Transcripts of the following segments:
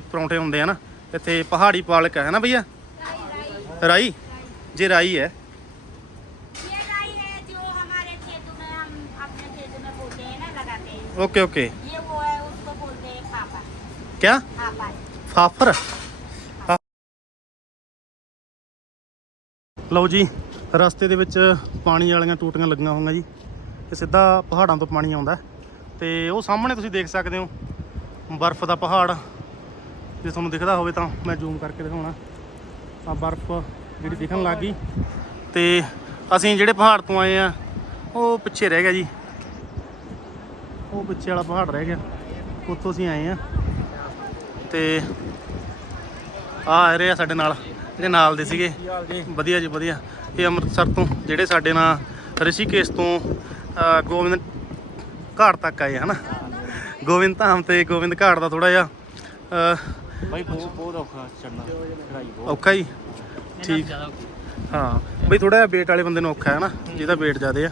ਪਰੌਂਠੇ ਹੁੰਦੇ ਆ ਨਾ ਇੱਥੇ ਪਹਾੜੀ ਪਾਲਕ ਹੈ ਨਾ ਭਈਆ ਰਾਈ ਜੇ ਰਾਈ ਹੈ ये राई है जो हमारे खेतों में हम अपने खेतों में बोते हैं ना लगाते हैं ਓਕੇ ਓਕੇ ये वो है उसको बोलते हैं खापा ਕਿਆ खापा ਫਾਫਰ ਲਓ ਜੀ ਰਸਤੇ ਦੇ ਵਿੱਚ ਪਾਣੀ ਵਾਲੀਆਂ ਟੂਟੀਆਂ ਲੱਗੀਆਂ ਹੋਈਆਂ ਜੀ ਇਹ ਸਿੱਧਾ ਪਹਾੜਾਂ ਤੋਂ ਪਾਣੀ ਆਉਂਦਾ ਹੈ। ਤੇ ਉਹ ਸਾਹਮਣੇ ਤੁਸੀਂ ਦੇਖ ਸਕਦੇ ਹੋ ਬਰਫ਼ ਦਾ ਪਹਾੜ ਜੇ ਤੁਹਾਨੂੰ ਦਿਖਦਾ ਹੋਵੇ ਤਾਂ ਮੈਂ ਜ਼ੂਮ ਕਰਕੇ ਦਿਖਾਉਣਾ। ਆ ਬਰਫ਼ ਜਿਹੜੀ ਦਿਖਣ ਲੱਗ ਗਈ। ਤੇ ਅਸੀਂ ਜਿਹੜੇ ਪਹਾੜ ਤੋਂ ਆਏ ਆ, ਉਹ ਪਿੱਛੇ ਰਹਿ ਗਿਆ ਜੀ। ਉਹ ਪਿੱਛੇ ਵਾਲਾ ਪਹਾੜ ਰਹਿ ਗਿਆ। ਉੱਥੋਂ ਅਸੀਂ ਆਏ ਆ। ਤੇ ਆ ਆ ਰਹੇ ਆ ਸਾਡੇ ਨਾਲ, ਜਿਹੜੇ ਨਾਲ ਦੇ ਸੀਗੇ। ਵਧੀਆ ਜੀ ਵਧੀਆ। ਇਹ ਅੰਮ੍ਰਿਤਸਰ ਤੋਂ ਜਿਹੜੇ ਸਾਡੇ ਨਾਲ ਰਿਸ਼ੀਕੇਸ਼ ਤੋਂ ਗੋਬਿੰਦ ਘਾਟ ਤੱਕ ਆਏ ਹਨਾ। ਗੋਬਿੰਦ ਧਾਮ ਤੇ ਗੋਬਿੰਦ ਘਾਟ ਦਾ ਥੋੜਾ ਜਿਹਾ ਬਾਈ ਬਹੁਤ ਬਹੁਤ ਔਖਾ ਚੜਨਾ ਚੜਾਈ ਬਹੁਤ। ਔਖਾ ਹੀ? ਠੀਕ। ਹਾਂ। ਬਈ ਥੋੜਾ ਜਿਹਾ ਵੇਟ ਵਾਲੇ ਬੰਦੇ ਨੂੰ ਔਖਾ ਹੈ ਨਾ ਜਿਹਦਾ ਵੇਟ ਜ਼ਿਆਦੇ ਆ।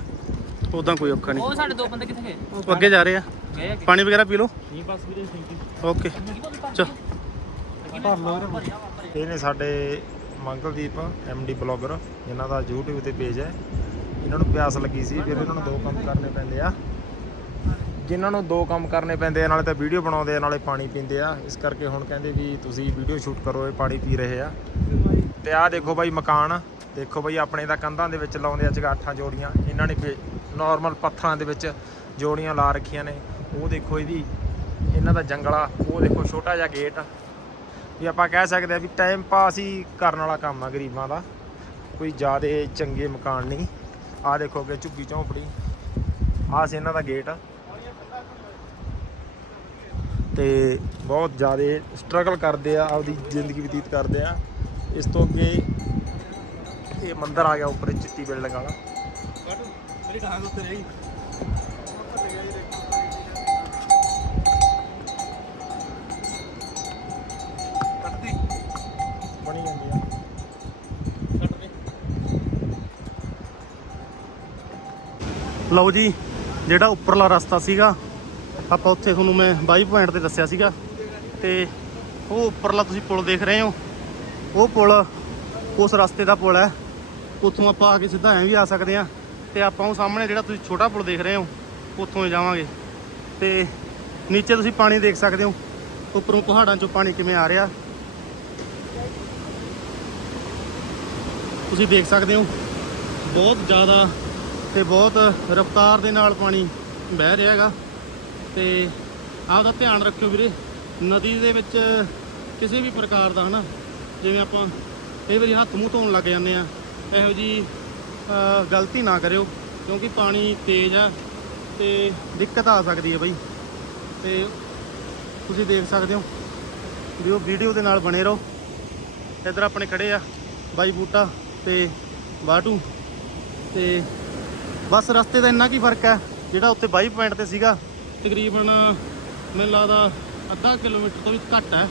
ਉਦਾਂ ਕੋਈ ਔਖਾ ਨਹੀਂ। ਉਹ ਸਾਡੇ ਦੋ ਬੰਦੇ ਕਿੱਥੇ ਗਏ? ਉਹ ਅੱਗੇ ਜਾ ਰਹੇ ਆ। ਪਾਣੀ ਵਗੈਰਾ ਪੀ ਲਓ। ਨਹੀਂ ਬਸ ਵੀਰੇ ਥੈਂਕ ਯੂ ਓਕੇ। ਚਲ। ਇਹ ਨੇ ਸਾਡੇ ਮੰਗਲਦੀਪ ਡੀ ਬਲੌਗਰ ਜਿਨ੍ਹਾਂ ਦਾ YouTube ਤੇ ਪੇਜ ਹੈ। ਇਹਨਾਂ ਨੂੰ ਪਿਆਸ ਲੱਗੀ ਸੀ ਫਿਰ ਇਹਨਾਂ ਨੂੰ ਦੋ ਕੰਮ ਕਰਨੇ ਪੈਂਦੇ ਆ। ਜਿਨ੍ਹਾਂ ਨੂੰ ਦੋ ਕੰਮ ਕਰਨੇ ਪੈਂਦੇ ਆ, ਨਾਲੇ ਤਾਂ ਵੀਡੀਓ ਬਣਾਉਂਦੇ ਆ, ਨਾਲੇ ਪਾਣੀ ਪੀਂਦੇ ਆ। ਇਸ ਕਰਕੇ ਹੁਣ ਕਹਿੰਦੇ ਵੀ ਤੁਸੀਂ ਵੀਡੀਓ ਸ਼ੂਟ ਕਰੋ, ਇਹ ਪਾਣੀ ਪੀ ਰਹੇ ਆ। ਤੇ ਆਹ ਦੇਖੋ ਬਾਈ ਮਕਾਨ, ਦੇਖੋ ਬਾਈ ਆਪਣੇ ਤਾਂ ਕੰਧਾਂ ਦੇ ਵਿੱਚ ਲਾਉਂਦੇ ਆ ਚਗਾਠਾਂ ਜੋੜੀਆਂ। ਇਹਨਾਂ ਨੇ ਨਾਰਮਲ ਪੱਥਰਾਂ ਦੇ ਵਿੱਚ ਜੋੜੀਆਂ ਲਾ ਰੱਖੀਆਂ ਨੇ। ਉਹ ਦੇਖੋ ਇਹਦੀ, ਇਹਨਾਂ ਦਾ ਜੰਗਲਾ, ਉਹ ਦੇਖੋ ਛੋਟਾ ਜਿਹਾ ਗੇਟ ਵੀ ਆਪਾਂ ਕਹਿ ਸਕਦੇ ਆ ਵੀ ਟਾਈਮ ਪਾਸ ਹੀ ਕਰਨ ਵਾਲਾ ਕੰਮ ਆ ਗਰੀਬਾਂ ਦਾ। ਕੋਈ ਜ਼ਿਆਦਾ ਚੰਗੇ ਮਕਾਨ ਨਹੀਂ। ਆਹ ਦੇਖੋ ਕਿ ਝੁੱਗੀ ਝੌਂਪੜੀ। ਆਹ ਸੀ ਇਹਨਾਂ ਦਾ ਗੇਟ ਤੇ ਬਹੁਤ ਜ਼ਿਆਦਾ ਸਟਰਗਲ ਕਰਦੇ ਆ, ਆਪਦੀ ਜ਼ਿੰਦਗੀ ਬਤੀਤ ਕਰਦੇ ਆ। ਇਸ ਤੋਂ ਅੱਗੇ ਇਹ ਮੰਦਿਰ ਆ ਗਿਆ ਉੱਪਰ, ਚਿੱਟੀ ਬਿਲਡਿੰਗ ਵਾਲਾ। ਮੇਰੀ ਡਾਂਗ ਉੱਤੇ ਰਹੀ ਬਣੀ ਜਾਂਦੀ ਆ। ਲਓ ਜੀ, ਜਿਹੜਾ ਉੱਪਰਲਾ ਰਸਤਾ ਸੀਗਾ ਆਪਾਂ ਉੱਥੇ ਤੁਹਾਨੂੰ ਮੈਂ ਬਾਈ ਪੁਆਇੰਟ ਤੇ ਦੱਸਿਆ ਸੀਗਾ ਤੇ ਉਹ ਉੱਪਰਲਾ ਤੁਸੀਂ ਪੁਲ ਦੇਖ ਰਹੇ ਹੋ। ਉਹ ਪੁਲ ਉਸ ਰਸਤੇ ਦਾ ਪੁਲ ਹੈ। ਉੱਥੋਂ ਆਪਾਂ ਆ ਕੇ ਸਿੱਧਾ ਐਂ ਵੀ ਆ ਸਕਦੇ ਆ ਤੇ ਆਪਾਂ ਉਹ ਸਾਹਮਣੇ ਜਿਹੜਾ ਤੁਸੀਂ ਛੋਟਾ ਪੁਲ ਦੇਖ ਰਹੇ ਹੋ, ਉੱਥੋਂ ਜਾਵਾਂਗੇ। ਤੇ ਨੀਚੇ ਤੁਸੀਂ ਪਾਣੀ ਦੇਖ ਸਕਦੇ ਹੋ। ਉੱਪਰੋਂ ਪਹਾੜਾਂ ਚੋਂ ਪਾਣੀ ਕਿਵੇਂ ਆ ਰਿਹਾ। ਤੁਸੀਂ ਦੇਖ ਸਕਦੇ ਹੋ, ਬਹੁਤ ਜ਼ਿਆਦਾ ਤੇ ਬਹੁਤ ਰਫ਼ਤਾਰ ਦੇ ਨਾਲ ਪਾਣੀ ਵਹਿ ਰਿਹਾ ਹੈਗਾ। ਤੇ ਆਪਦਾ ਧਿਆਨ ਰੱਖਿਓ ਵੀਰੇ, ਨਦੀ ਦੇ ਵਿੱਚ ਕਿਸੇ ਵੀ ਪ੍ਰਕਾਰ ਦਾ ਹਨਾ, ਜਿਵੇਂ ਆਪਾਂ ਕਈ ਵਾਰੀ ਹੱਥ ਮੂੰਹ ਧੋਣ ਲੱਗ ਜਾਂਦੇ ਆ, ਇਹੋ ਜੀ ਗਲਤੀ ਨਾ ਕਰਿਓ, ਕਿਉਂਕਿ ਪਾਣੀ ਤੇਜ਼ ਆ ਤੇ ਦਿੱਕਤ ਆ ਸਕਦੀ ਹੈ ਬਈ। ਤੇ ਤੁਸੀਂ ਦੇਖ ਸਕਦੇ ਹੋ ਵੀ ਉਹ ਵੀਡੀਓ ਦੇ ਨਾਲ ਬਣੇ ਰਹੋ। ਇੱਧਰ ਆਪਣੇ ਖੜੇ ਆ ਬਾਈ ਬੂਟਾ ਤੇ ਬਾਟੂ। ਤੇ ਬਸ ਰਸਤੇ ਦਾ ਇੰਨਾ ਕੀ ਫ਼ਰਕ ਹੈ ਜਿਹੜਾ ਉੱਥੇ 22 ਪੁਆਇੰਟ ਤੇ ਸੀਗਾ ਤਕਰੀਬਨ ਮੈਨੂੰ ਲੱਗਦਾ ਅੱਧਾ ਕਿਲੋਮੀਟਰ ਤੋਂ ਵੀ ਘੱਟ ਹੈ।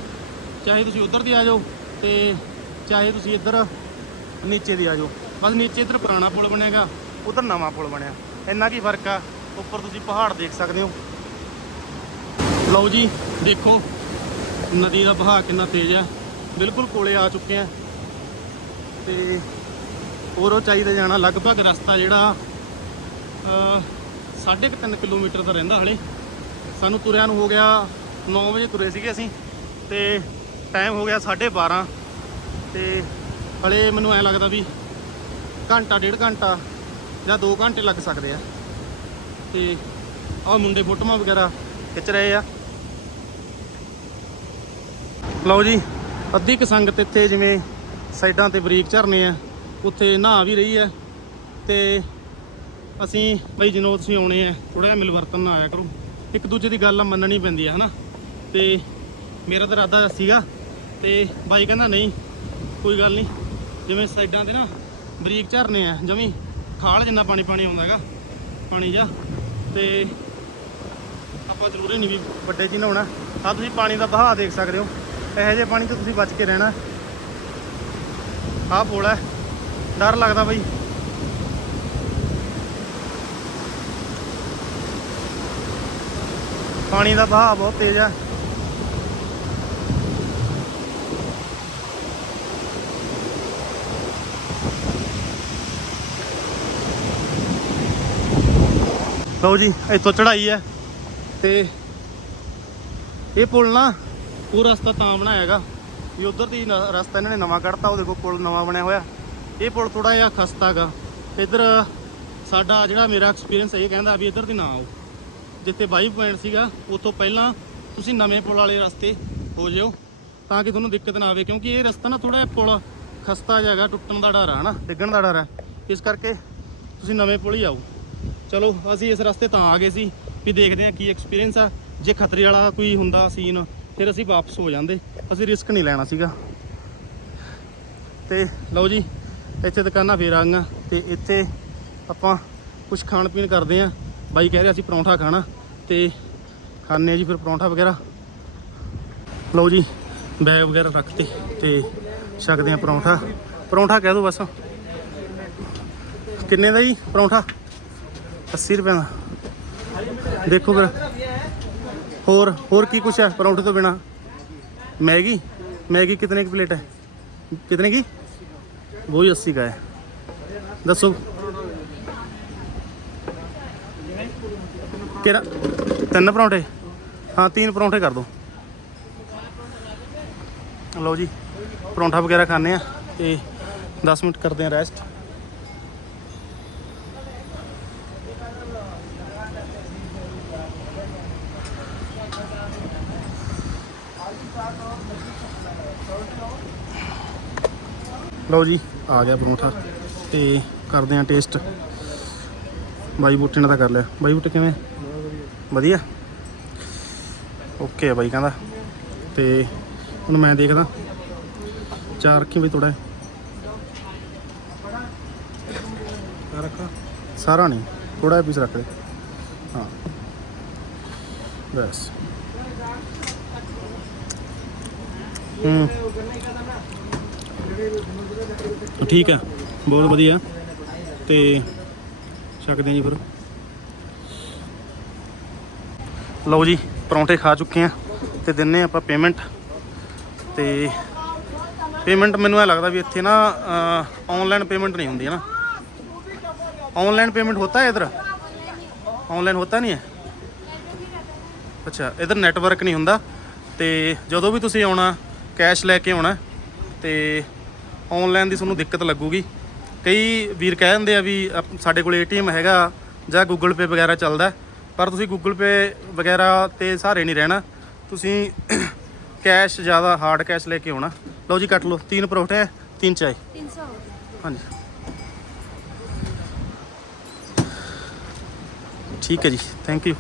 ਚਾਹੇ ਤੁਸੀਂ ਉਧਰ ਦੀ ਆ ਜਾਓ ਤੇ ਚਾਹੇ ਤੁਸੀਂ ਇੱਧਰ ਨੀਚੇ ਦੀ ਆ ਜਾਓ। ਬਸ ਨੀਚੇ ਇੱਧਰ ਪੁਰਾਣਾ ਪੁਲ ਬਣੇਗਾ ਉਧਰ ਨਵਾਂ ਪੁਲ ਬਣਿਆ। ਇੰਨਾ ਕੀ ਫ਼ਰਕ ਆ? ਉੱਪਰ ਤੁਸੀਂ ਪਹਾੜ ਦੇਖ ਸਕਦੇ ਹੋ। ਲਓ ਜੀ ਦੇਖੋ ਨਦੀ ਦਾ ਵਹਾਅ ਕਿੰਨਾ ਤੇਜ਼ ਹੈ ਬਿਲਕੁਲ ਕੋਲੇ ਆ ਚੁੱਕੇ ਆ। ਤੇ ਹੋਰ ਚਾਹੀਦਾ ਜਾਣਾ ਲਗਭਗ ਰਸਤਾ ਜਿਹੜਾ ਅ, ਸਾਢੇ ਕੁ ਤਿੰਨ ਕਿਲੋਮੀਟਰ ਦਾ ਰਹਿੰਦਾ ਹਲੇ। ਸਾਨੂੰ ਤੁਰਿਆਂ ਨੂੰ ਹੋ ਗਿਆ 9 ਵਜੇ ਤੁਰੇ ਸੀਗੇ ਅਸੀਂ ਤੇ ਟਾਈਮ ਹੋ ਗਿਆ 12:30 ਤੇ ਹਲੇ ਮੈਨੂੰ ਐ ਲੱਗਦਾ ਵੀ ਘੰਟਾ, ਡੇਢ ਘੰਟਾ ਜਾਂ 2 ਘੰਟੇ ਲੱਗ ਸਕਦੇ ਆ। ਤੇ ਆਹ ਮੁੰਡੇ ਫੋਟੋਆਂ ਵਗੈਰਾ ਖਿੱਚ ਰਹੇ ਆ। ਲਓ ਜੀ, ਅੱਧੀ ਕੁ ਸੰਗਤ ਇੱਥੇ ਜਿਵੇਂ ਸਾਈਡਾਂ ਤੇ ਬਰੀਕ ਝਰਨੇ ਆ, ਉੱਥੇ ਨਹਾ ਵੀ ਰਹੀ ਹੈ ਤੇ ਅਸੀਂ, ਬਈ ਜਦੋਂ ਤੁਸੀਂ ਆਉਣੇ ਆ ਥੋੜਾ ਜਿਹਾ ਮਿਲਵਰਤਨ ਨਾ ਆਇਆ ਕਰੋ। ਇੱਕ ਦੂਜੇ ਦੀ ਗੱਲ ਮੰਨਣੀ ਪੈਂਦੀ ਹੈ ਹਨਾ? ਤੇ ਮੇਰਾ ਤਾਂ ਇਰਾਦਾ ਸੀਗਾ, ਤੇ ਬਾਈ ਕਹਿੰਦਾ, ਨਹੀਂ, ਕੋਈ ਗੱਲ ਨਹੀਂ। ਜਿਵੇਂ ਸਾਈਡਾਂ ਤੇ ਨਾ ਬਰੀਕ ਝਰਨੇ ਆ, ਜਮੀ ਖਾਲ ਜਿੰਨਾ ਪਾਣੀ ਪਾਣੀ ਆਉਂਦਾ ਹੈਗਾ, ਪਾਣੀ ਜਾ ਤੇ ਆਪਾਂ ਜ਼ਰੂਰੀ ਨਹੀਂ ਵੀ ਵੱਡੇ 'ਚ ਹੀ ਨਹਾਉਣਾ। ਆ ਤੁਸੀਂ ਪਾਣੀ ਦਾ ਬਹਾਅ ਦੇਖ ਸਕਦੇ ਹੋ। ਇਹੋ ਜਿਹੇ ਪਾਣੀ ਤੋਂ ਤੁਸੀਂ ਬਚ ਕੇ ਰਹਿਣਾ। ਆਹ ਪੋਲ ਹੈ ਡਰ ਲੱਗਦਾ ਬਈ। ਪਾਣੀ ਦਾ ਬਹਾਅ ਬਹੁਤ ਤੇਜ਼ ਆ। ਲਓ ਜੀ, ਇੱਥੋਂ ਚੜਾਈ ਹੈ ਤੇ ਇਹ ਪੁਲ ਨਾ ਉਹ ਰਸਤਾ ਤਾਂ ਬਣਾਇਆ ਹੈਗਾ ਵੀ ਉਧਰ ਦੀ ਰਸਤਾ ਇਹਨਾਂ ਨੇ ਨਵਾਂ ਕੱਢਤਾ ਉਹ ਦੇਖੋ ਪੁਲ ਨਵਾਂ ਬਣਿਆ ਹੋਇਆ। ਇਹ ਪੁਲ ਥੋੜਾ ਜਿਹਾ ਖਸਤਾ ਹੈਗਾ। ਇੱਧਰ ਸਾਡਾ ਜਿਹੜਾ ਮੇਰਾ ਐਕਸਪੀਰੀਅੰਸ ਇਹ ਕਹਿੰਦਾ ਵੀ ਇੱਧਰ ਦੀ ਨਾ ਆਓ। ਜਿੱਥੇ ਬਾਈ ਪੁਆਇੰਟ ਸੀਗਾ ਉਤੋਂ ਪਹਿਲਾਂ ਤੁਸੀਂ ਨਵੇਂ ਪੁਲ ਵਾਲੇ ਰਸਤੇ ਹੋ ਜਿਓ, ਤਾਂ ਕਿ ਤੁਹਾਨੂੰ ਦਿੱਕਤ ਨਾ ਆਵੇ, ਕਿਉਂਕਿ ਇਹ ਰਸਤਾ ਨਾ ਥੋੜਾ ਜਿਹਾ ਪੁਲ ਖਸਤਾ ਜਿਹਾ ਹੈਗਾ, ਟੁੱਟਣ ਦਾ ਡਰ ਆ ਨਾ ਡਿੱਗਣ ਦਾ ਡਰ ਹੈ ਇਸ ਕਰਕੇ ਤੁਸੀਂ ਨਵੇਂ ਪੁਲ ਹੀ ਆਓ। ਚਲੋ, ਅਸੀਂ ਇਸ ਰਸਤੇ ਤਾਂ ਆ ਗਏ ਸੀ ਵੀ ਦੇਖਦੇ ਹਾਂ ਕੀ ਐਕਸਪੀਰੀਅੰਸ ਆ। ਜੇ ਖਤਰੇ ਵਾਲਾ ਕੋਈ ਹੁੰਦਾ ਸੀਨ ਫਿਰ ਅਸੀਂ ਵਾਪਸ ਹੋ ਜਾਂਦੇ। ਅਸੀਂ ਰਿਸਕ ਨਹੀਂ ਲੈਣਾ ਸੀਗਾ। ਤੇ ਲਓ ਜੀ, ਇੱਥੇ ਦੁਕਾਨਾਂ ਫੇਰ ਆ ਗਈਆਂ ਤੇ ਇੱਥੇ ਆਪਾਂ ਕੁਝ ਖਾਣ ਪੀਣ ਕਰਦੇ ਆਂ ਬਾਈ ਕਹਿ ਰਿਹਾ ਅਸੀਂ ਪਰੌਂਠਾ ਖਾਣਾ ਤੇ ਖਾਣੇ ਆ ਜੀ ਫਿਰ ਪਰੌਂਠਾ ਵਗੈਰਾ ਲਓ ਜੀ ਬੈਗ ਵਗੈਰਾ ਰੱਖਤੇ ਤੇ ਛਕਦੇ ਆ ਪਰੌਂਠਾ ਪਰੌਂਠਾ ਕਹਿ ਦੋ ਬਸ ਕਿੰਨੇ ਦਾ ਜੀ ਪਰੌਂਠਾ 80 ਰੁਪਏ ਦਾ ਦੇਖੋ ਫਿਰ ਹੋਰ ਹੋਰ ਕੀ ਕੁਛ ਹੈ ਪਰੌਂਠੇ ਤੋਂ ਬਿਨਾ मैगी मैगी कितने की प्लेट है कितने की वही अस्सी का है दसो ਕਿਹੜਾ? ਤਿੰਨ ਪਰੌਂਠੇ? ਹਾਂ, ਤਿੰਨ ਪਰੌਂਠੇ ਕਰ ਦਿਓ ਲਓ ਜੀ, ਪਰੌਂਠਾ ਵਗੈਰਾ ਖਾਣੇ ਆ ਤੇ 10 ਮਿੰਟ ਕਰਦੇ ਆ ਰੈਸਟ ਲਓ ਜੀ, ਆ ਗਿਆ ਪਰੌਂਠਾ ਤੇ ਕਰਦੇ ਆ ਟੇਸਟ ਬਾਈ ਬੂਟੇ ਨੇ ਤਾਂ ਕਰ ਲਿਆ। ਬਾਈ ਬੂਟੇ ਕਿਵੇਂ? ਵਧੀਆ। ਓਕੇ ਆ ਬਾਈ ਕਹਿੰਦਾ। ਤੇ ਹੁਣ ਮੈਂ ਦੇਖਦਾ। ਚਾਰ ਰੱਖੀ ਬਈ ਥੋੜਾ ਰੱਖਾ। ਸਾਰਾ ਨਹੀਂ ਥੋੜਾ ਪੀਸ ਰੱਖ ਦੇ। ਹਾਂ। ਬਸ। ਹੂੰ। ਠੀਕ ਹੈ ਬਹੁਤ ਵਧੀਆ। ਤੇ ਛਕਦੇ ਹਾਂ ਜੀ ਫਿਰ। ਲਓ ਜੀ ਪਰੌਂਠੇ ਖਾ ਚੁੱਕੇ ਆ ਤੇ ਦਿੰਨੇ ਆਪਾਂ ਪੇਮੈਂਟ ਤੇ ਪੇਮੈਂਟ ਮੈਨੂੰ ਇਹ ਲੱਗਦਾ ਵੀ ਇੱਥੇ ਨਾ ਆਨਲਾਈਨ ਪੇਮੈਂਟ ਨਹੀਂ ਹੁੰਦੀ ਹੈ ਨਾ ऑनलाइन पेमेंट होता है इधर ऑनलाइन होता ਨਹੀਂ ਹੈ ਅੱਛਾ ਇਧਰ ਨੈਟਵਰਕ ਨਹੀਂ ਹੁੰਦਾ ਤੇ ਜਦੋਂ ਵੀ ਤੁਸੀਂ ਆਉਣਾ ਕੈਸ਼ ਲੈ ਕੇ ਆਉਣਾ ਤੇ ਆਨਲਾਈਨ ਦੀ ਤੁਹਾਨੂੰ ਦਿੱਕਤ ਲੱਗੂਗੀ ਕਈ ਵੀਰ ਕਹਿ ਦਿੰਦੇ ਆ ਵੀ ਆਪ- ਸਾਡੇ ਕੋਲ ਏਟੀਐਮ ਹੈਗਾ ਜਾਂ ਗੂਗਲ ਪੇ ਵਗੈਰਾ ਚੱਲਦਾ ਪਰ ਤੁਸੀਂ ਗੂਗਲ ਪੇ ਵਗੈਰਾ ਤੇ ਸਹਾਰੇ ਨਹੀਂ ਰਹਿਣਾ। ਤੁਸੀਂ ਕੈਸ਼ ਜ਼ਿਆਦਾ ਹਾਰਡ ਕੈਸ਼ ਲੈ ਕੇ ਆਉਣਾ। ਲਓ ਜੀ ਕੱਟ ਲਓ। ਤਿੰਨ ਪਰੌਂਠੇ ਹੈ ਤਿੰਨ ਚਾਏ। 300 ਹਾਂਜੀ। ਠੀਕ ਹੈ ਜੀ ਥੈਂਕ ਯੂ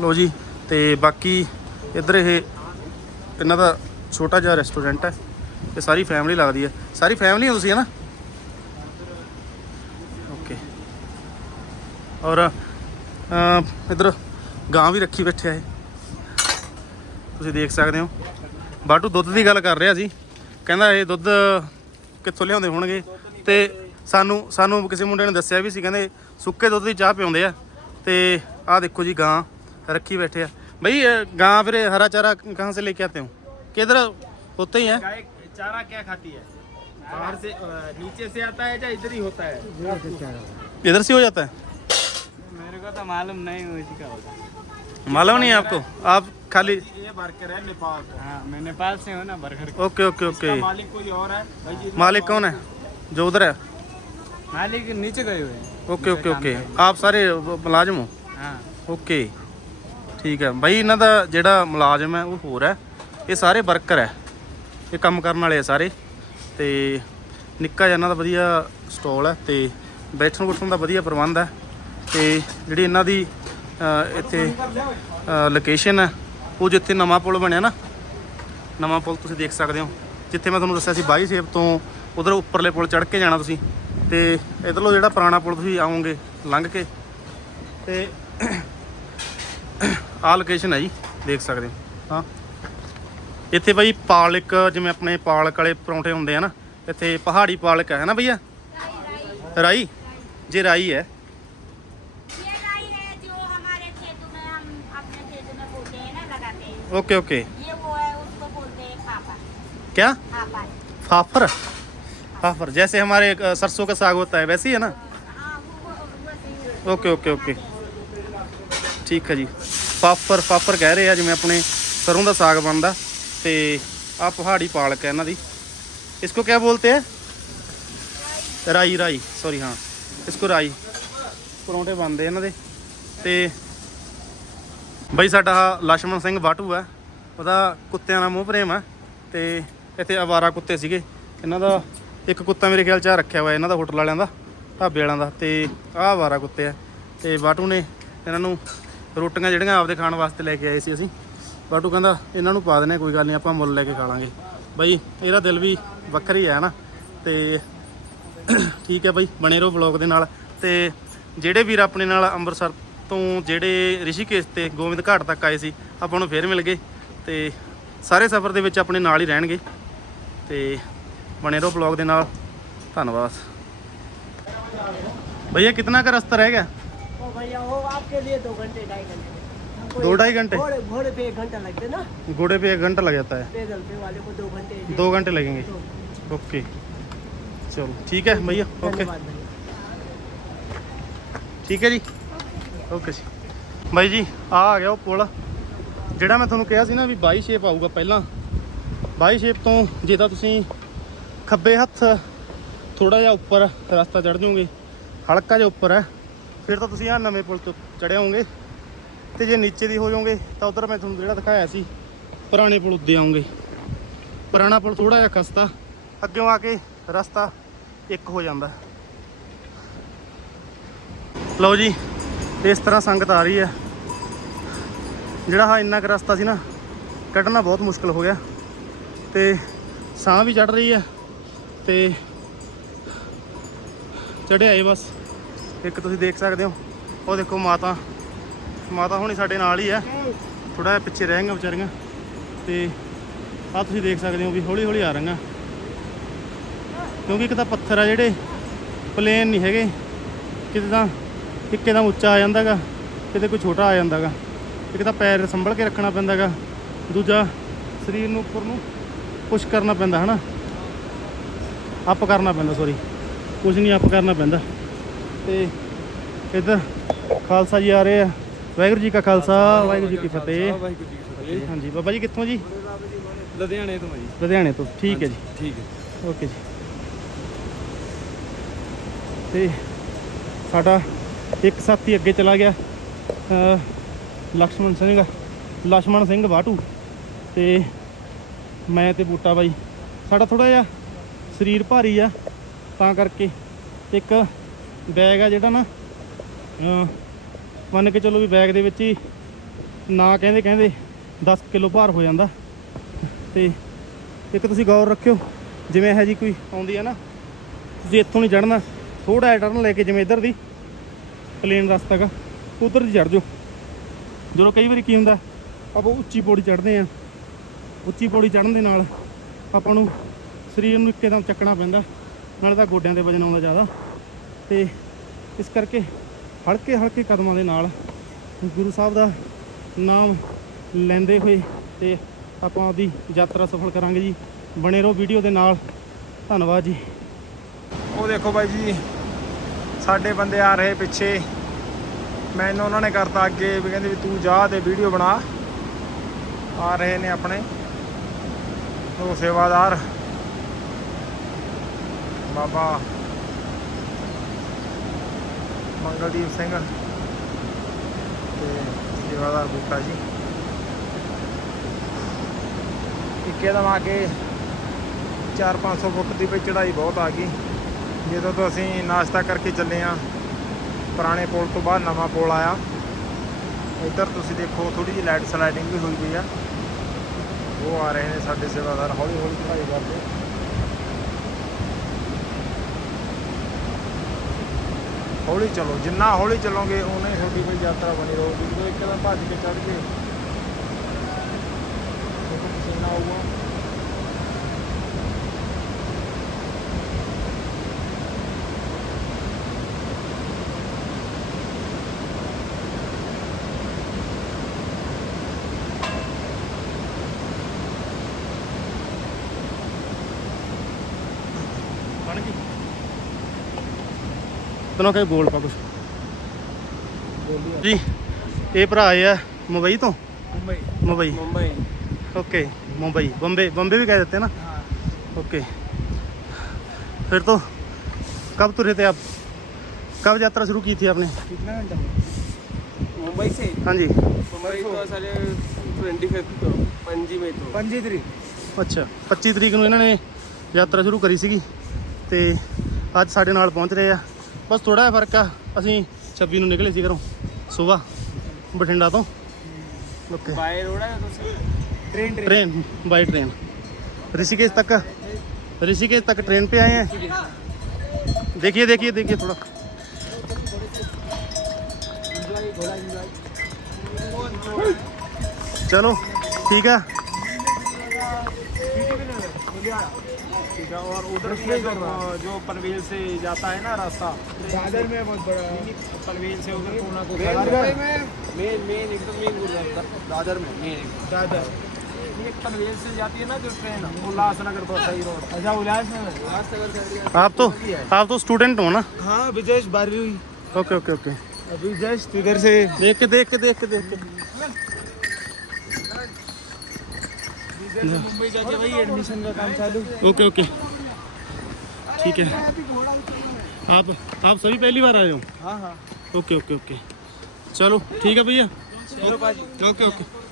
ਲਓ ਜੀ ਤੇ ਬਾਕੀ ਇੱਧਰ ਇਹ ਇਹਨਾਂ ਦਾ ਛੋਟਾ ਜਿਹਾ ਰੈਸਟੋਰੈਂਟ ਹੈ। ਤੇ ਸਾਰੀ ਫੈਮਿਲੀ ਲੱਗਦੀ ਹੈ। ਸਾਰੀ ਫੈਮਿਲੀ ਹੋ ਤੁਸੀਂ ਹੈ ਨਾ? ਓਕੇ ਔਰ ਅਮ, ਇੱਧਰ ਗਾਂ ਵੀ ਰੱਖੀ ਬੈਠਿਆ ਹੈ ਤੁਸੀਂ ਦੇਖ ਸਕਦੇ ਹੋ ਬਾਟੂ ਦੁੱਧ ਦੀ ਗੱਲ ਕਰ ਰਿਹਾ ਸੀ ਕਹਿੰਦਾ ਇਹ ਦੁੱਧ ਕਿੱਥੋਂ ਲਿਆਉਂਦੇ ਹੋਣਗੇ ਤੇ ਸਾਨੂੰ ਸਾਨੂੰ ਕਿਸੇ ਮੁੰਡੇ ਨੇ ਦੱਸਿਆ ਵੀ ਸੀ ਕਹਿੰਦੇ ਸੁੱਕੇ ਦੁੱਧ ਦੀ ਚਾਹ ਪਿਆਉਂਦੇ ਆ ਤੇ ਆਹ ਦੇਖੋ ਜੀ ਗਾਂ ਰੱਖੀ ਬੈਠੇ ਆ भाई ये गां फिर हरा चारा कहाँ से लेके आते हो किधर होते ही है गाय चारा क्या खाती है बाहर से अ, नीचे से आता है या इधर ही होता है इधर से हो जाता है मेरे को तो मालूम नहीं उसी का होगा मालूम नहीं है आपको आप खाली ये वर्कर है नेपाल का हाँ मैं नेपाल से हूँ ना बरगर ओके ओके ओके इसका मालिक कोई और है भाई जी मालिक कौन है जो उधर है मालिक नीचे गए हुए हैं ओके ओके ओके आप सारे मुलाजिम हो हाँ ਓਕੇ ਠੀਕ ਹੈ ਬਾਈ ਇਹਨਾਂ ਦਾ ਜਿਹੜਾ ਮੁਲਾਜ਼ਮ ਹੈ ਉਹ ਹੋਰ ਹੈ ਇਹ ਸਾਰੇ ਵਰਕਰ ਹੈ ਇਹ ਕੰਮ ਕਰਨ ਵਾਲੇ ਆ ਸਾਰੇ ਤੇ ਨਿੱਕਾ ਜਿਹਾ ਇਹਨਾਂ ਦਾ ਵਧੀਆ ਸਟਾਲ ਹੈ ਤੇ ਬੈਠਣ ਉੱਠਣ ਦਾ ਵਧੀਆ ਪ੍ਰਬੰਧ ਹੈ ਤੇ ਜਿਹੜੀ ਇਹਨਾਂ ਦੀ ਇੱਥੇ ਲੋਕੇਸ਼ਨ ਹੈ, ਉਹ ਜਿੱਥੇ ਨਵਾਂ ਪੁਲ ਬਣਿਆ ਨਾ, ਨਵਾਂ ਪੁਲ ਤੁਸੀਂ ਦੇਖ ਸਕਦੇ ਹੋ। ਜਿੱਥੇ ਮੈਂ ਤੁਹਾਨੂੰ ਦੱਸਿਆ ਸੀ ਬਾਈ ਸੇਬ ਤੋਂ, ਉਧਰ ਉੱਪਰਲੇ ਪੁਲ ਚੜ੍ਹ ਕੇ ਜਾਣਾ ਤੁਸੀਂ। ਤੇ ਇਧਰਲੋਂ ਜਿਹੜਾ ਪੁਰਾਣਾ ਪੁਲ ਤੁਸੀਂ ਆਓਗੇ, ਲੰਘ ਕੇ। ਤੇ ਆਹ ਲੋਕੇਸ਼ਨ ਹੈ ਜੀ, ਦੇਖ ਸਕਦੇ ਹੋ। ਹਾਂ। ਇੱਥੇ ਬਾਈ ਪਾਲਕ, ਜਿਵੇਂ ਆਪਣੇ ਪਾਲਕ ਵਾਲੇ ਪਰੌਂਠੇ ਹੁੰਦੇ ਆ ਨਾ, ਇੱਥੇ ਪਹਾੜੀ ਪਾਲਕ ਹੈ ਨਾ ਭਈਆ? ਰਾਈ। ਜੇ ਰਾਈ ਹੈ। लगाते हैं ਓਕੇ ਓਕੇ ये वो है उसको बोलते हैं खापा क्या खापा फाफर फाफर जैसे हमारे अ, सरसों का साग होता है वैसे ही है ना हाँ वो वो- वैसे ਓਕੇ ਓਕੇ ਓਕੇ ਠੀਕ ਹੈ ਜੀ ਪਾਪਰ ਪਾਪਰ ਕਹਿ ਰਹੇ ਆ ਜਿਵੇਂ ਆਪਣੇ ਸਰੋਂ ਦਾ ਸਾਗ ਬਣਦਾ ਤੇ ਆ ਪਹਾੜੀ ਪਾਲਕ ਹੈ ਇਹਨਾਂ ਦੀ ਇਸਕੋ ਕਿਆ ਬੋਲਤੇ ਹੈ ਰਾਈ ਰਾਈ ਸੌਰੀ ਹਾਂ ਇਸਕੋ ਰਾਈ ਪਰੌਂਠੇ ਬਣਦੇ ਇਹਨਾਂ ਦੇ ਤੇ ਬਈ ਸਾਡਾ ਲక్ష్మణ ਸਿੰਘ ਬਾਟੂ ਆ ਉਹਦਾ ਕੁੱਤਿਆਂ ਨਾਲ ਮੋਹ ਪ੍ਰੇਮ ਆ ਤੇ ਇੱਥੇ ਆਵਾਰਾ ਕੁੱਤੇ ਸੀਗੇ। ਇਹਨਾਂ ਦਾ ਇੱਕ ਕੁੱਤਾ ਮੇਰੇ ਖਿਆਲ ਚ ਆ ਰੱਖਿਆ ਹੋਇਆ ਇਹਨਾਂ ਦਾ ਹੋਟਲ ਵਾਲਿਆਂ ਦਾ, ਢਾਬੇ ਵਾਲਿਆਂ ਦਾ ਤੇ ਆਹ ਆਵਾਰਾ ਕੁੱਤੇ ਆ ਤੇ ਬਾਟੂ ਨੇ ਇਹਨਾਂ ਨੂੰ ਰੋਟੀਆਂ ਜਿਹੜੀਆਂ ਆਪਦੇ ਖਾਣ ਵਾਸਤੇ ਲੈ ਕੇ ਆਏ ਸੀ ਅਸੀਂ। ਬਾਟੂ ਕਹਿੰਦਾ, ਇਹਨਾਂ ਨੂੰ ਪਾ ਦਿੰਨੇ ਕੋਈ ਗੱਲ ਨਹੀਂ, ਆਪਾਂ ਮੁੱਲ ਲੈ ਕੇ ਖਾ ਲਾਂਗੇ। ਬਈ, ਇਹਦਾ ਦਿਲ ਵੀ ਵੱਖਰੀ ਹੈ ਨਾ। ਤੇ ਠੀਕ ਹੈ ਬਾਈ, ਬਣੇ ਰਹੋ ਵਲੌਗ ਦੇ ਨਾਲ। ਤੇ ਜਿਹੜੇ ਵੀਰ ਆਪਣੇ ਨਾਲ ਅੰਮ੍ਰਿਤਸਰ ਤੋਂ ਜਿਹੜੇ ਰਿਸ਼ੀਕੇਸ਼ ਤੇ ਗੋਬਿੰਦ ਘਾਟ ਤੱਕ ਆਏ ਸੀ ਆਪਾਂ ਨੂੰ ਫੇਰ ਮਿਲ ਗਏ ਤੇ ਸਾਰੇ ਸਫ਼ਰ ਦੇ ਵਿੱਚ ਆਪਣੇ ਨਾਲ ਹੀ ਰਹਿਣਗੇ ਤੇ ਬਣੇ ਰਹੋ ਬਲੌਗ ਦੇ ਨਾਲ ਧੰਨਵਾਦ भैया कितना का रास्ता रह गया ओ भैया वो आपके लिए दो घंटे ढाई घंटे दो ढाई घंटे घोड़े घोड़े पे एक घंटा लगते ना घोड़े पे एक घंटा लग जाता है पैदल पे वाले को दो घंटे दो घंटे लगेंगे दो। ओके चलो ठीक है भैया ओके धन्यवाद भैया ਠੀਕ ਹੈ ਜੀ ਓਕੇ ਜੀ। ਬਾਈ ਜੀ ਆ ਆ ਗਿਆ ਉਹ ਪੁਲ। ਜਿਹੜਾ ਮੈਂ ਤੁਹਾਨੂੰ ਕਿਹਾ ਸੀ ਨਾ ਵੀ ਬਾਈ ਸ਼ੇਪ ਆਊਗਾ ਪਹਿਲਾਂ। ਬਾਈ ਸ਼ੇਪ ਤੋਂ ਜੇ ਤਾਂ ਤੁਸੀਂ ਖੱਬੇ ਹੱਥ ਥੋੜਾ ਜਿਹਾ ਉੱਪਰ ਰਸਤਾ ਚੜ ਜਾਓਗੇ, ਹਲਕਾ ਜਿਹਾ ਉੱਪਰ ਹੈ, ਫਿਰ ਤਾਂ ਤੁਸੀਂ ਆ ਨਵੇਂ ਪੁਲ ਤੋਂ ਚੜ੍ਹੇ ਹੋਵੋਗੇ। ਤੇ ਜੇ ਨੀਚੇ ਦੀ ਹੋ ਜਾਓਗੇ, ਤਾਂ ਉਧਰ ਮੈਂ ਤੁਹਾਨੂੰ ਜਿਹੜਾ ਦਿਖਾਇਆ ਸੀ, ਪੁਰਾਣੇ ਪੁਲ ਉੱਤੇ ਆਉਂਗੇ ਪੁਰਾਣਾ ਪੁਲ ਥੋੜਾ ਜਿਹਾ ਖਸਤਾ, ਅੱਗਿਓਂ ਆ ਕੇ ਰਸਤਾ ਇੱਕ ਹੋ ਜਾਂਦਾ। ਲਓ ਜੀ ਇਸ ਤਰ੍ਹਾਂ ਸੰਗਤ ਆ ਰਹੀ ਹੈ। ਜਿਹੜਾ ਹਾ ਇੰਨਾ ਕੁ ਰਸਤਾ ਸੀ ਨਾ, ਕੱਢਣਾ ਬਹੁਤ ਮੁਸ਼ਕਲ ਹੋ ਗਿਆ। ਤੇ ਸਾਹ ਵੀ ਚੜ ਰਹੀ ਹੈ ਤੇ ਚੜ੍ਹਿਆ ਏ ਬਸ। ਇੱਕ ਤੁਸੀਂ ਦੇਖ ਸਕਦੇ ਹੋ, ਉਹ ਦੇਖੋ ਮਾਤਾ। ਮਾਤਾ ਹੁਣੀ ਸਾਡੇ ਨਾਲ ਹੀ ਹੈ। ਥੋੜਾ ਜਿਹਾ ਪਿੱਛੇ ਰਹਿ ਗਈਆਂ ਵਿਚਾਰੀਆਂ। ਤੇ ਆ ਤੁਸੀਂ ਦੇਖ ਸਕਦੇ ਹੋ ਵੀ ਹੌਲੀ ਹੌਲੀ ਆ ਰਹੀਆਂ। ਕਿਉਂਕਿ ਇੱਕ ਤਾਂ ਪੱਥਰ ਆ ਜਿਹੜੇ ਪਲੇਨ ਨਹੀਂ ਹੈਗੇ। ਕਿਤੇ ਤਾਂ ਇੱਕਦਮ ਉੱਚਾ ਆ ਜਾਂਦਾਗਾ ਕਿਤੇ ਕੋਈ ਛੋਟਾ ਆ ਜਾਂਦਾਗਾ। ਇੱਕ ਤਾਂ ਪੈਰ ਸੰਭਲ ਕੇ ਰੱਖਣਾ ਪੈਂਦਾਗਾ ਦੂਜਾ ਸਰੀਰ ਨੂੰ ਉੱਪਰ ਨੂੰ ਪੁਸ਼ ਕਰਨਾ ਪੈਂਦਾ ਹਨਾ? ਅਪ ਕਰਨਾ ਪੈਂਦਾ ਸੌਰੀ ਕੁਝ ਨਹੀਂ ਅਪ ਕਰਨਾ ਪੈਂਦਾ। ਤੇ ਇੱਧਰ ਖਾਲਸਾ ਜੀ ਆ ਰਹੇ ਆ। ਵਾਹਿਗੁਰੂ ਜੀ ਕਾ ਖਾਲਸਾ ਵਾਹਿਗੁਰੂ ਜੀ ਕੀ ਫਤਿਹ। ਹਾਂਜੀ ਬਾਬਾ ਜੀ ਕਿੱਥੋਂ ਜੀ? ਲੁਧਿਆਣੇ ਤੋਂ ਜੀ। ਲੁਧਿਆਣੇ ਤੋਂ ਠੀਕ ਹੈ ਜੀ। ਠੀਕ ਹੈ। ਓਕੇ ਜੀ। ਤੇ ਸਾਡਾ ਇੱਕ ਸਾਥੀ ਅੱਗੇ ਚਲਾ ਗਿਆ ਲਕਸ਼ਮਣ ਸਿੰਘ ਲక్ష్ਮਣ ਸਿੰਘ ਬਾਟੂ ਤੇ ਮੈਂ ਤੇ ਬੂਟਾ ਬਾਈ। ਸਾਡਾ ਥੋੜਾ ਜਿਹਾ ਸਰੀਰ ਭਾਰੀ ਆ, ਤਾਂ ਕਰਕੇ ਇੱਕ ਬੈਗ ਆ ਜਿਹੜਾ ਨਾ ਮੰਨ ਕੇ ਚੱਲੋ ਵੀ ਬੈਗ ਦੇ ਵਿੱਚ ਹੀ ਨਾ ਕਹਿੰਦੇ ਕਹਿੰਦੇ 10 ਕਿਲੋ ਭਾਰ ਹੋ ਜਾਂਦਾ। ਤੇ ਇੱਕ ਤੁਸੀਂ ਗੌਰ ਰੱਖਿਓ, ਜਿਵੇਂ ਇਹ ਜੀ ਕੋਈ ਆਉਂਦੀ ਆ ਨਾ, ਤੁਸੀਂ ਇੱਥੋਂ ਨਹੀਂ ਚੜਨਾ ਥੋੜਾ ਟਰਨ ਲੈ ਕੇ ਜਿਵੇਂ ਇੱਧਰ ਦੀ। ਪਲੇਨ ਰਸਤਾ ਹੈਗਾ, ਉਧਰ ਦੀ ਚੜ ਜਾਓ। ਜਦੋਂ ਕਈ ਵਾਰੀ ਕੀ ਹੁੰਦਾ, ਆਪਾਂ ਉੱਚੀ ਪੌੜੀ ਚੜ੍ਹਦੇ ਆ ਉੱਚੀ ਪੌੜੀ ਚੜਨ ਦੇ ਨਾਲ ਆਪਾਂ ਨੂੰ ਸਰੀਰ ਨੂੰ ਇੱਕਦਮ ਚੱਕਣਾ ਪੈਂਦਾ, ਨਾਲੇ ਤਾਂ ਗੋਡਿਆਂ ਤੇ ਵਜਨ ਆਉਂਦਾ ਜ਼ਿਆਦਾ। ਤੇ ਇਸ ਕਰਕੇ ਹਲਕੇ ਹਲਕੇ ਕਦਮਾਂ ਦੇ ਨਾਲ ਗੁਰੂ ਸਾਹਿਬ ਦਾ ਨਾਮ ਲੈਂਦੇ ਹੋਏ ਤੇ ਆਪਾਂ ਆਪਦੀ ਯਾਤਰਾ ਸਫਲ ਕਰਾਂਗੇ ਜੀ। ਬਣੇ ਰਹੋ ਵੀਡੀਓ ਦੇ ਨਾਲ। ਧੰਨਵਾਦ ਜੀ। ਉਹ ਦੇਖੋ ਬਾਈ ਜੀ, ਸਾਡੇ ਬੰਦੇ ਆ ਰਹੇ ਪਿੱਛੇ। ਮੈਨੂੰ ਉਹਨਾਂ ਨੇ ਕਰਤਾ ਅੱਗੇ ਵੀ ਕਹਿੰਦੇ ਵੀ ਤੂੰ ਜਾ ਤੇ ਵੀਡੀਓ ਬਣਾ। ਆ ਰਹੇ ਨੇ ਆਪਣੇ। ਉਹ ਸੇਵਾਦਾਰ। ਬਾਬਾ ਮੰਗਲਦੀਪ ਸਿੰਘ ਤੇ ਸੇਵਾਦਾਰ ਬੂਟਾ ਜੀ। ਇੱਕਦਮ ਆ ਕੇ 4-500 ਫੁੱਟ ਦੀ ਵੀ ਚੜਾਈ ਬਹੁਤ ਆ ਗਈ। ਜਦੋਂ ਤੋਂ ਅਸੀਂ ਨਾਸ਼ਤਾ ਕਰਕੇ ਚੱਲੇ ਆ ਪੁਰਾਣੇ ਪੁਲ ਤੋਂ ਬਾਅਦ ਨਵਾਂ ਪੁਲ ਆਇਆ। ਇੱਧਰ ਤੁਸੀਂ ਦੇਖੋ ਥੋੜੀ ਜਿਹੀ ਲਾਈਟ ਸਲਾਈਡਿੰਗ ਵੀ ਹੋਈ ਪਈ ਆ। ਉਹ ਆ ਰਹੇ ਨੇ ਸਾਡੇ ਸੇਵਾਦਾਰ, ਹੌਲੀ ਹੌਲੀ ਚੜਾਈ ਕਰਦੇ। ਹੌਲੀ ਚਲੋ, ਜਿੰਨਾ ਹੌਲੀ ਚੱਲੋਗੇ ਉਨਾ ਹੀ ਤੁਹਾਡੀ ਕੋਈ ਯਾਤਰਾ ਬਣੀ ਰਹੂਗੀ। ਜਦੋਂ ਇੱਕਦਮ ਭੱਜ ਕੇ ਚੜ ਕੇ ਪਸੀਨਾ ਆਊਗਾ। ਤੈਨੂੰ ਕਹੇ ਬੋਲ ਪਾ ਕੁਛ ਜੀ ਇਹ ਭਰਾ ਆਏ ਆ ਮੁੰਬਈ ਤੋਂ मुंबई ਮੁੰਬਈ मुंबई ओके मुंबई बम्बे बम्बे भी कह देते हैं ना ओके फिर तो कब तुरे थे आप कब यात्रा शुरू की थी आपने कितना घंटा मुंबई से हाँ जी मुंबई तो साले ट्वेंटी फिफ्थ तो पणजी में तो पणजी थ्री ਅੱਛਾ 25 ਤਰੀਕ ਨੂੰ ਇਹਨਾਂ ਨੇ ਯਾਤਰਾ ਸ਼ੁਰੂ ਕਰੀ ਸੀਗੀ ਤੇ ਅੱਜ ਸਾਡੇ ਨਾਲ ਪਹੁੰਚ ਰਹੇ ਆ ਬਸ ਥੋੜਾ ਜਿਹਾ ਫਰਕ ਆ ਅਸੀਂ 26 ਨੂੰ ਨਿਕਲੇ ਸੀ ਘਰੋਂ ਸਵੇਰ ਬਠਿੰਡਾ ਤੋਂ ਓਕੇ बाय रोड है तो train train by train Rishikesh तक ऋषिकेश तक ट्रेन पे आए हैं देखिए देखिए देखिए थोड़ा चलो ठीक है ठीक और उधर जो, जो पनवेल से जाता है ना रास्ता? दादर में बहुत बड़ा। पनवेल से उधर पूना को मेन मेन एकदम मेन दादर में मेन दादर पनवेल से जाती है ना जो ट्रेन उल्लासनगर तो सही रोड। अच्छा उल्लासनगर। आप तो आप तो स्टूडेंट हो ना? हाँ विजय बारहवीं। हुई ओके ओके ओके अभी जस्ट इधर से। देख के देख के देख के देख के। ओके ओके ठीक है आप आप सभी पहली बार आए हो हाँ हाँ ओके ओके ओके चलो ठीक है भैया चलो बाजी ओके ओके